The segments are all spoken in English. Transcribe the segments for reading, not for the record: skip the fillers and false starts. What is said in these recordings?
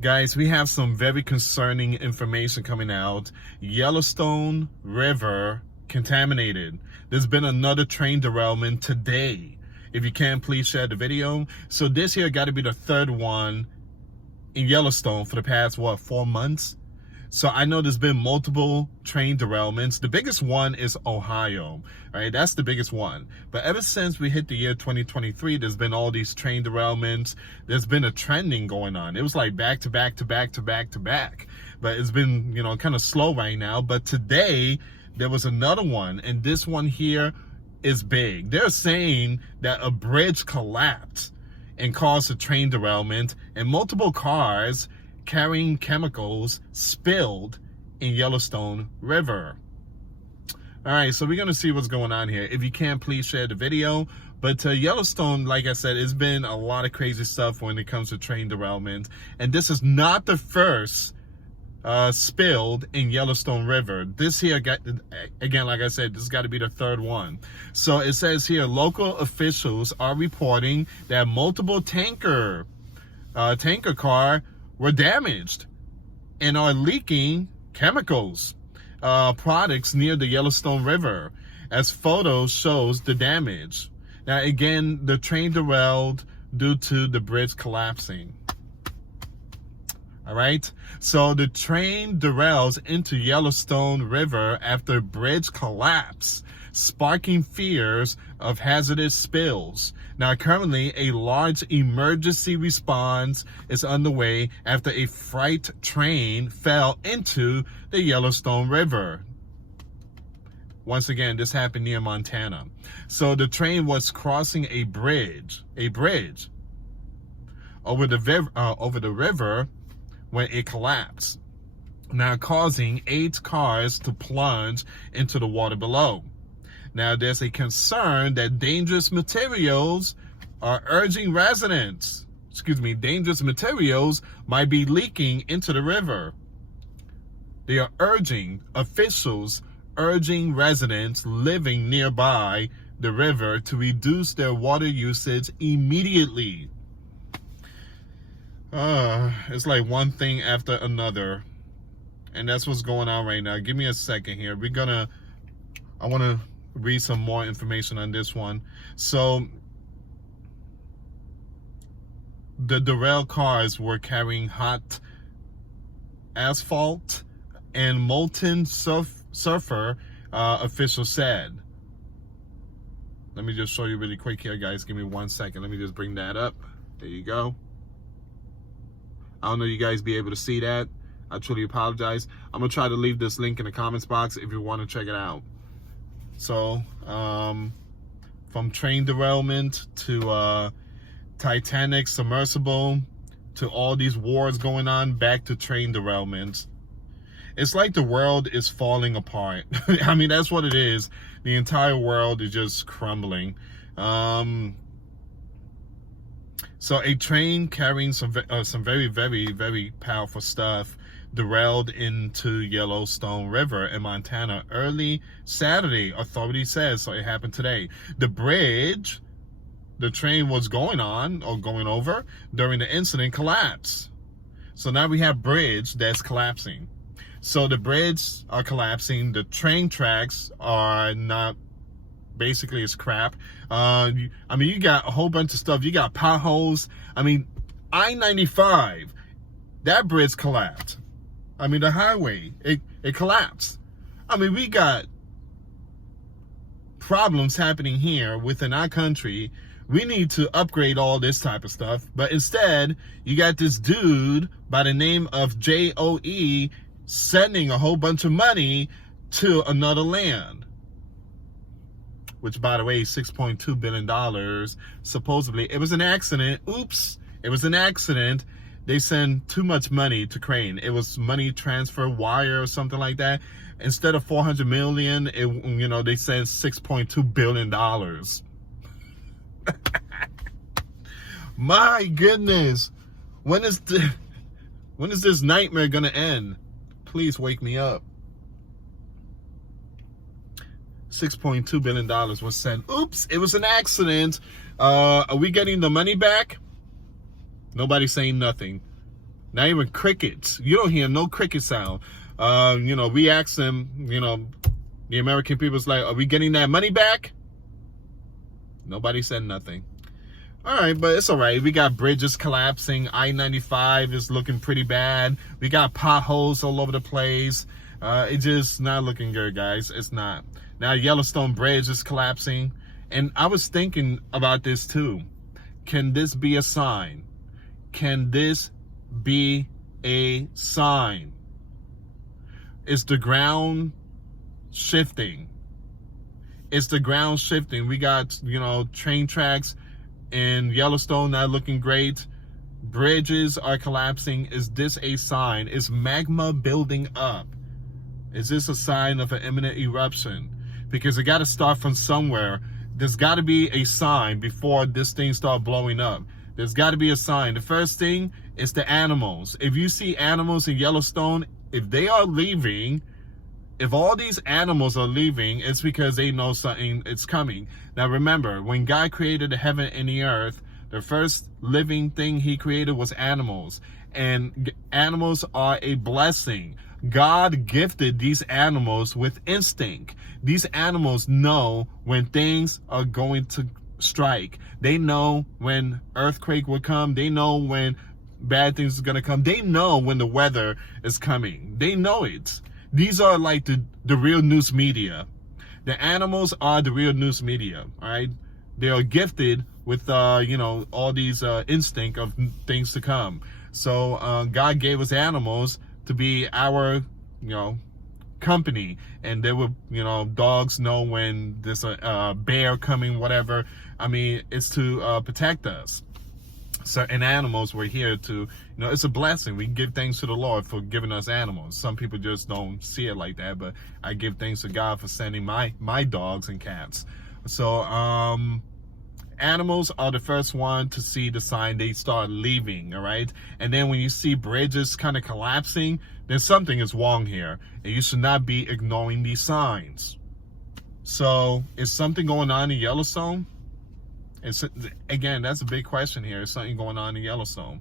Guys, we have some very concerning information coming out. Yellowstone River contaminated. There's been another train derailment today. If you can, please share the video. So this here got to be the third one in Yellowstone for the past, 4 months? So I know there's been multiple train derailments. The biggest one is Ohio, right? That's the biggest one. But ever since we hit the year 2023, there's been all these train derailments. There's been a trending going on. It was like back to back to back to back to back. But it's been, kind of slow right now. But today, there was another one. And this one here is big. They're saying that a bridge collapsed and caused a train derailment. And multiple cars carrying chemicals spilled in Yellowstone River. All right, so we're going to see what's going on here. If you can, please share the video. But Yellowstone, like I said, it's been a lot of crazy stuff when it comes to train derailment. And this is not the first spilled in Yellowstone River. This here, again, like I said, this has got to be the third one. So it says here, local officials are reporting that multiple tanker car were damaged and are leaking chemicals products near the Yellowstone River, as photos shows the damage. Now again, the train derailed due to the bridge collapsing. All right, so the train derails into Yellowstone River after bridge collapse, sparking fears of hazardous spills. Now, currently, a large emergency response is underway after a freight train fell into the Yellowstone River. Once again, this happened near Montana. So the train was crossing a bridge over the river when it collapsed, now causing 8 cars to plunge into the water below. Now, there's a concern that dangerous materials might be leaking into the river. They are officials urging residents living nearby the river to reduce their water usage immediately. It's like one thing after another. And that's what's going on right now. Give me a second here. I want to read some more information on this one. So the derailed cars were carrying hot asphalt and molten sulfur, officials said. Let me just show you really quick here, guys. Give me 1 second. Let me just bring that up. There you go. I don't know you guys be able to see that. I truly apologize. I'm going to try to leave this link in the comments box if you want to check it out. So, from train derailment to Titanic submersible to all these wars going on, back to train derailments. It's like the world is falling apart. I mean, that's what it is. The entire world is just crumbling. So a train carrying some very, very, very powerful stuff derailed into Yellowstone River in Montana early Saturday, authorities says. So it happened today. The bridge the train was going over during the incident collapsed. So now we have bridge that's collapsing. So the bridge are collapsing. The train tracks are not, basically it's crap. I mean, you got a whole bunch of stuff. You got potholes. I mean, I-95, that bridge collapsed. I mean, the highway, it collapsed. I mean, we got problems happening here within our country. We need to upgrade all this type of stuff. But instead, you got this dude by the name of J.O.E. sending a whole bunch of money to another land. Which, by the way, $6.2 billion. Supposedly, it was an accident. Oops, it was an accident. They send too much money to Crane. It was money transfer wire or something like that. Instead of $400 million, they sent $6.2 billion. My goodness, when is this nightmare gonna end? Please wake me up. $6.2 billion was sent. Oops, it was an accident. Are we getting the money back? Nobody's saying nothing. Not even crickets. You don't hear no cricket sound. We asked them, the American people's like, are we getting that money back? Nobody said nothing. All right, but it's all right. We got bridges collapsing. I-95 is looking pretty bad. We got potholes all over the place. It's just not looking good, guys. It's not. Now, Yellowstone Bridge is collapsing. And I was thinking about this too. Can this be a sign? Can this be a sign? Is the ground shifting? It's the ground shifting. We got, train tracks in Yellowstone not looking great. Bridges are collapsing. Is this a sign? Is magma building up? Is this a sign of an imminent eruption? Because it got to start from somewhere. There's got to be a sign before this thing starts blowing up. There's got to be a sign. The first thing is the animals. If you see animals in Yellowstone, if they are leaving, if all these animals are leaving, it's because they know something is coming. Now remember, when God created the heaven and the earth, the first living thing he created was animals. And animals are a blessing. God gifted these animals with instinct. These animals know when things are going to strike. They know when earthquake will come. They know when bad things are going to come. They know when the weather is coming. They know it. These are like the real news media. The animals are the real news media, all right? They are gifted with, all these instinct of things to come. So God gave us animals to be our, company. And they would, dogs know when there's a bear coming, whatever. I mean, it's to protect us. Certain animals were here to, it's a blessing. We give thanks to the Lord for giving us animals. Some people just don't see it like that, but I give thanks to God for sending my dogs and cats. So animals are the first one to see the sign. They start leaving, all right? And then when you see bridges kind of collapsing, then something is wrong here, and you should not be ignoring these signs. So is something going on in Yellowstone? Again, that's a big question here. Is something going on in Yellowstone?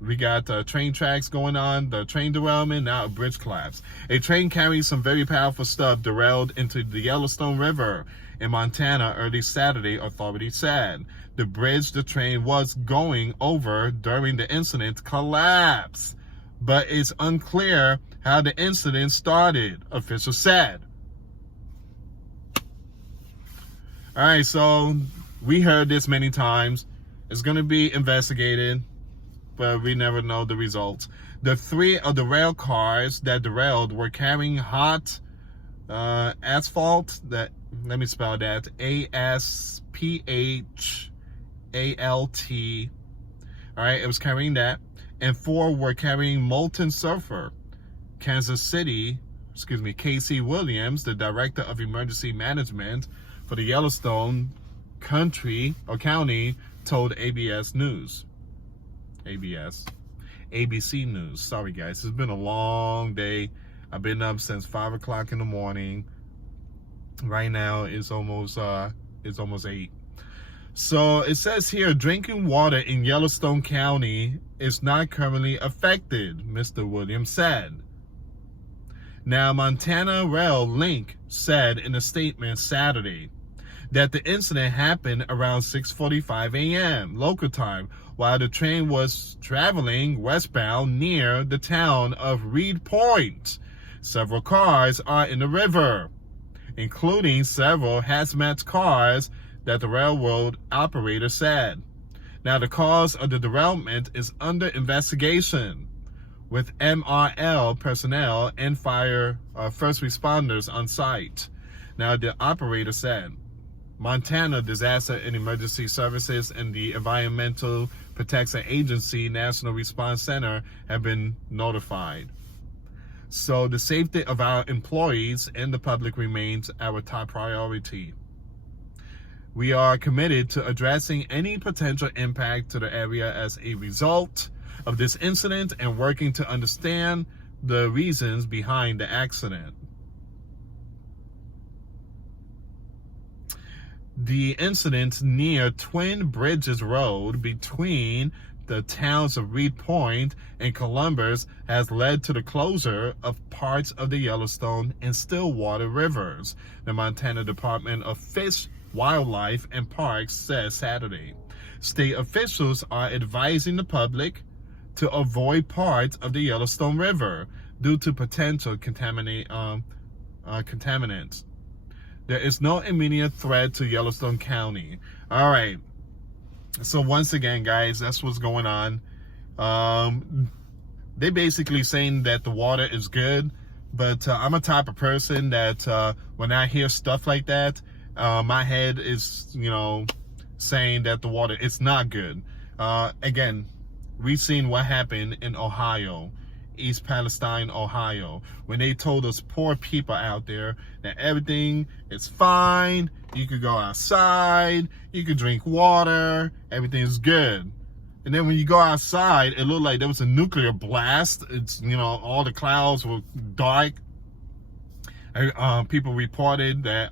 We got train tracks going on, the train derailment, now a bridge collapse. A train carrying some very powerful stuff derailed into the Yellowstone River in Montana early Saturday, authorities said. The bridge the train was going over during the incident collapsed, but it's unclear how the incident started, officials said. All right, so we heard this many times. It's going to be investigated, but we never know the results. The 3 of the rail cars that derailed were carrying hot asphalt. Let me spell that. ASPHALT. All right, it was carrying that. And 4 were carrying molten sulfur. Casey Williams, the director of emergency management for the Yellowstone County, told ABC News. Sorry guys, it's been a long day. I've been up since 5 o'clock in the morning. Right now it's almost 8. So it says here, drinking water in Yellowstone County is not currently affected, Mr. Williams said. Now, Montana Rail Link said in a statement Saturday that the incident happened around 6:45 a.m. local time while the train was traveling westbound near the town of Reed Point. Several cars are in the river, including several hazmat cars that the railroad operator said. Now, the cause of the derailment is under investigation, with MRL personnel and first responders on site. Now, the operator said, Montana Disaster and Emergency Services and the Environmental Protection Agency National Response Center have been notified. So the safety of our employees and the public remains our top priority. We are committed to addressing any potential impact to the area as a result of this incident and working to understand the reasons behind the accident. The incident near Twin Bridges Road between the towns of Reed Point and Columbus has led to the closure of parts of the Yellowstone and Stillwater rivers, the Montana Department of Fish, Wildlife, and Parks says Saturday. State officials are advising the public to avoid parts of the Yellowstone River due to potential contaminants. There is no immediate threat to Yellowstone County. All right. So once again, guys, that's what's going on. They basically saying that the water is good, but I'm a type of person that when I hear stuff like that, my head is, saying that the water is not good. Again, we've seen what happened in Ohio, East Palestine, Ohio, when they told us poor people out there that everything is fine, you could go outside, you could drink water, everything's good. And then when you go outside, it looked like there was a nuclear blast. It's, all the clouds were dark. People reported that,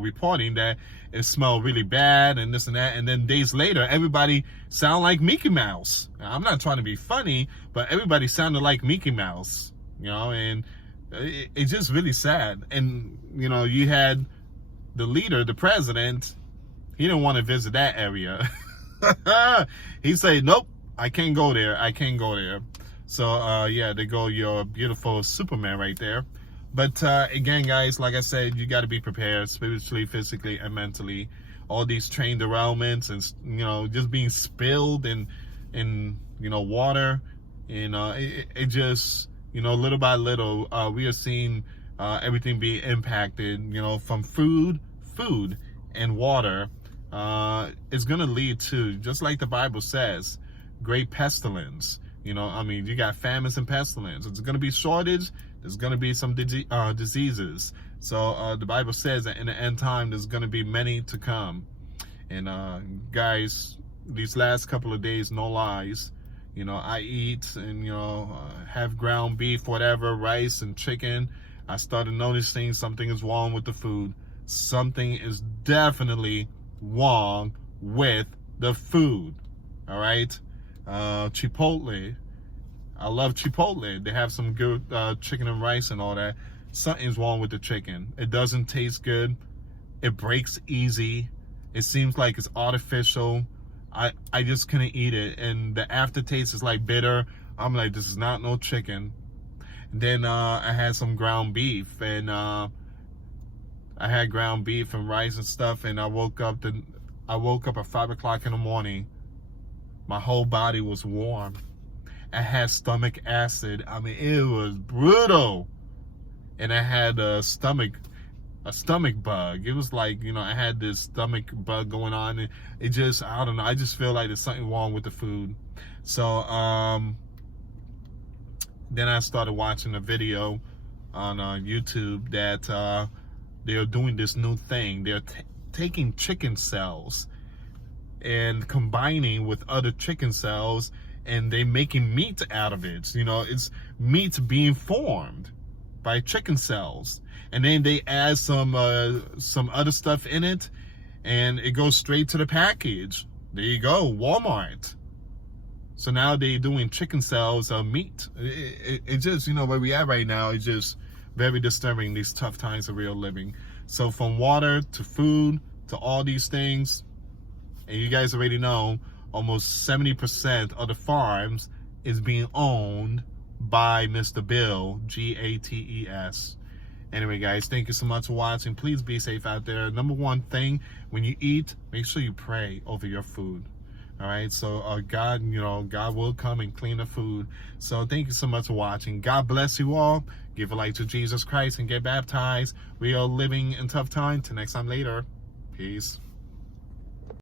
reporting that it smelled really bad and this and that. And then days later, everybody sounded like Mickey Mouse. Now, I'm not trying to be funny, but everybody sounded like Mickey Mouse, and it's just really sad. And, you had the leader, the president, he didn't want to visit that area. He said, nope, I can't go there. I can't go there. So, yeah, there go your beautiful Superman right there. But again, guys, like I said, you got to be prepared spiritually, physically, and mentally. All these train derailments and, just being spilled in water. It just, little by little, we are seeing everything be impacted, from food, and water. It's going to lead to, just like the Bible says, great pestilence. You got famines and pestilence. It's going to be shortage. There's going to be some diseases. So the Bible says that in the end time, there's going to be many to come. And guys, these last couple of days, no lies, I eat and, have ground beef, whatever, rice and chicken. I started noticing something is wrong with the food. Something is definitely wrong with the food. All right. Chipotle. I love Chipotle. They have some good chicken and rice and all that. Something's wrong with the chicken. It doesn't taste good. It breaks easy. It seems like it's artificial. I just couldn't eat it. And the aftertaste is like bitter. I'm like, this is not no chicken. And then I had some ground beef. And I had ground beef and rice and stuff. And I woke up at 5 o'clock in the morning. My whole body was warm. I had stomach acid. It was brutal. And I had a stomach bug. It was like, I had this stomach bug going on. And it just, I don't know. I just feel like there's something wrong with the food. So, then I started watching a video on YouTube that they're doing this new thing. They're taking chicken cells and combining with other chicken cells, and they making meat out of it. It's meat being formed by chicken cells, and then they add some other stuff in it, and it goes straight to the package. There you go, Walmart. So now they're doing chicken cells of meat. It just, where we at right now, it's just very disturbing, these tough times of real living. So from water to food to all these things, and you guys already know, almost 70% of the farms is being owned by Mr. Bill, Gates. Anyway, guys, thank you so much for watching. Please be safe out there. Number one thing, when you eat, make sure you pray over your food. All right, so God, God will come and clean the food. So thank you so much for watching. God bless you all. Give a light to Jesus Christ and get baptized. We are living in tough times. Till next time later. Peace.